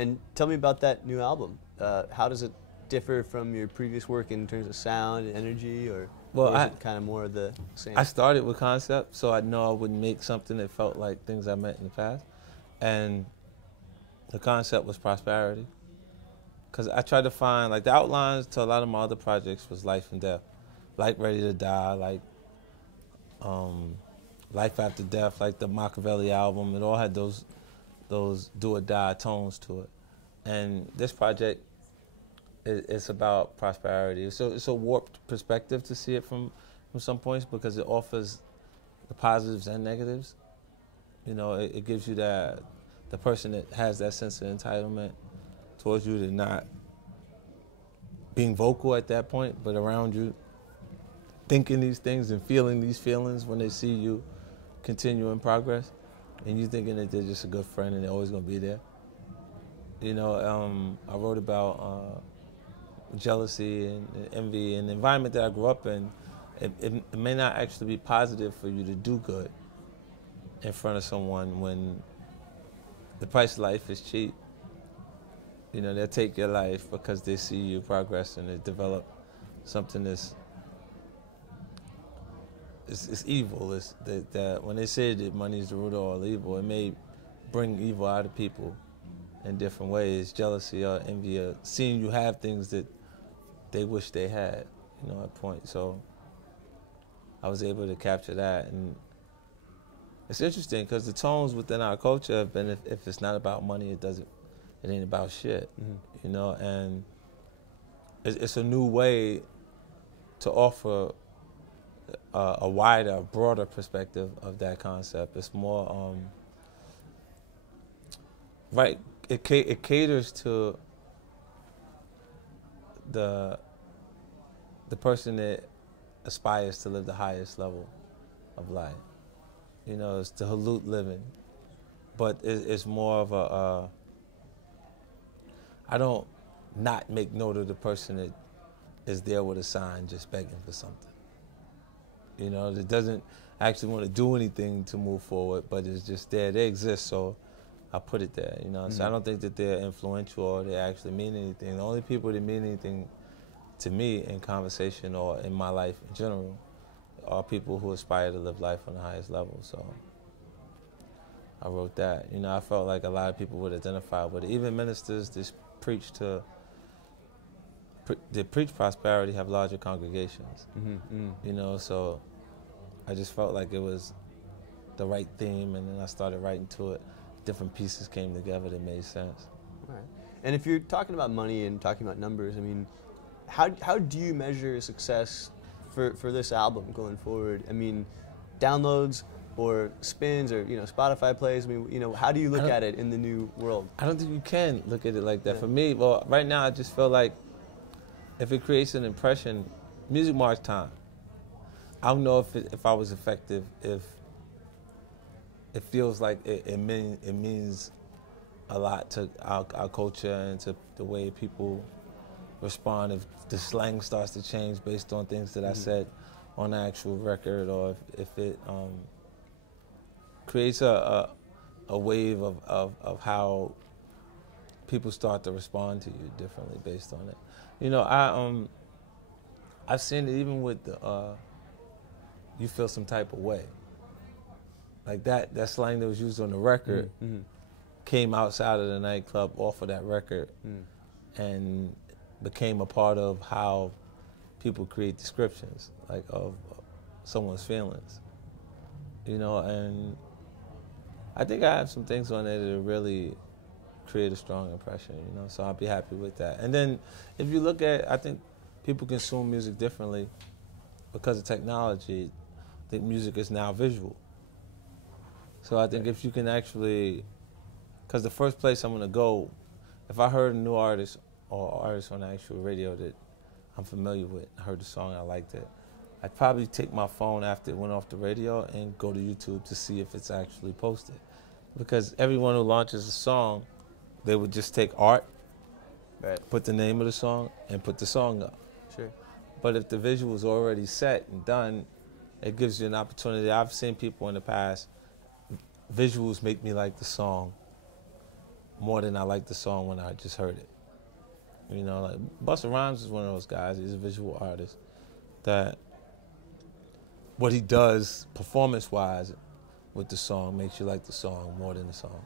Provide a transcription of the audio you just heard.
And tell me about that new album. How does it differ from your previous work in terms of sound and energy, or is it kind of more of the same? I started with concept, so I know I wouldn't make something that felt like things I met in the past. And the concept was prosperity. Because I tried to find, like, the outlines to a lot of my other projects was life and death. Like Ready to Die, like Life After Death, like the Machiavelli album. It all had those do or die tones to it. And this project, it's about prosperity. It's a warped perspective to see it from some points, because it offers the positives and negatives. You know, it gives you the person that has that sense of entitlement towards you, to not being vocal at that point, but around you, thinking these things and feeling these feelings when they see you continue in progress, and you thinking that they're just a good friend and they're always going to be there. You know, I wrote about jealousy and envy and the environment that I grew up in. It may not actually be positive for you to do good in front of someone when the price of life is cheap. You know, they'll take your life because they see you progress and they develop something that's it's evil. It's that when they say that money is the root of all evil, it may bring evil out of people in different ways. Jealousy or envy, or seeing you have things that they wish they had, you know, at point. So I was able to capture that. And it's interesting because the tones within our culture have been, if it's not about money, it ain't about shit, you know. And it's a new way to offer a wider, broader perspective of that concept. It's more, right, it caters to the person that aspires to live the highest level of life. You know, it's the halut living, but it's more of a, I don't not make note of the person that is there with a sign just begging for something. You know, that doesn't actually want to do anything to move forward, but it's just there. They exist, so I put it there, you know. So I don't think that they're influential or they actually mean anything. The only people that mean anything to me in conversation or in my life in general are people who aspire to live life on the highest level. So I wrote that. You know, I felt like a lot of people would identify with it. Even ministers that preach prosperity have larger congregations. You know, so I just felt like it was the right theme, and then I started writing to it. Different pieces came together that made sense. All right. And if you're talking about money and talking about numbers, I mean, how do you measure success for this album going forward? I mean, downloads or spins or, you know, Spotify plays? I mean, you know, how do you look at it in the new world? I don't think you can look at it like that. Yeah. For me, well, right now I just feel like if it creates an impression, music marks time. I don't know if I was effective, if it feels like it means a lot to our culture and to the way people respond, if the slang starts to change based on things that I said on the actual record, or if it creates a wave of how people start to respond to you differently based on it. You know, I've seen it even with the you feel some type of way. Like that slang that was used on the record came outside of the nightclub off of that record and became a part of how people create descriptions, like of someone's feelings. You know, and I think I have some things on there that really create a strong impression, you know, so I'll be happy with that. And then if you look at, I think people consume music differently because of technology. I think music is now visual. So I think if you can actually, because the first place I'm going to go, if I heard a new artist or artist on the actual radio that I'm familiar with, I heard the song, I liked it, I'd probably take my phone after it went off the radio and go to YouTube to see if it's actually posted. Because everyone who launches a song, they would just take art, put the name of the song, and put the song up. Sure. But if the visual is already set and done, it gives you an opportunity. I've seen people in the past, visuals make me like the song more than I like the song when I just heard it. You know, like Busta Rhymes is one of those guys. He's a visual artist that what he does performance-wise with the song makes you like the song more than the song.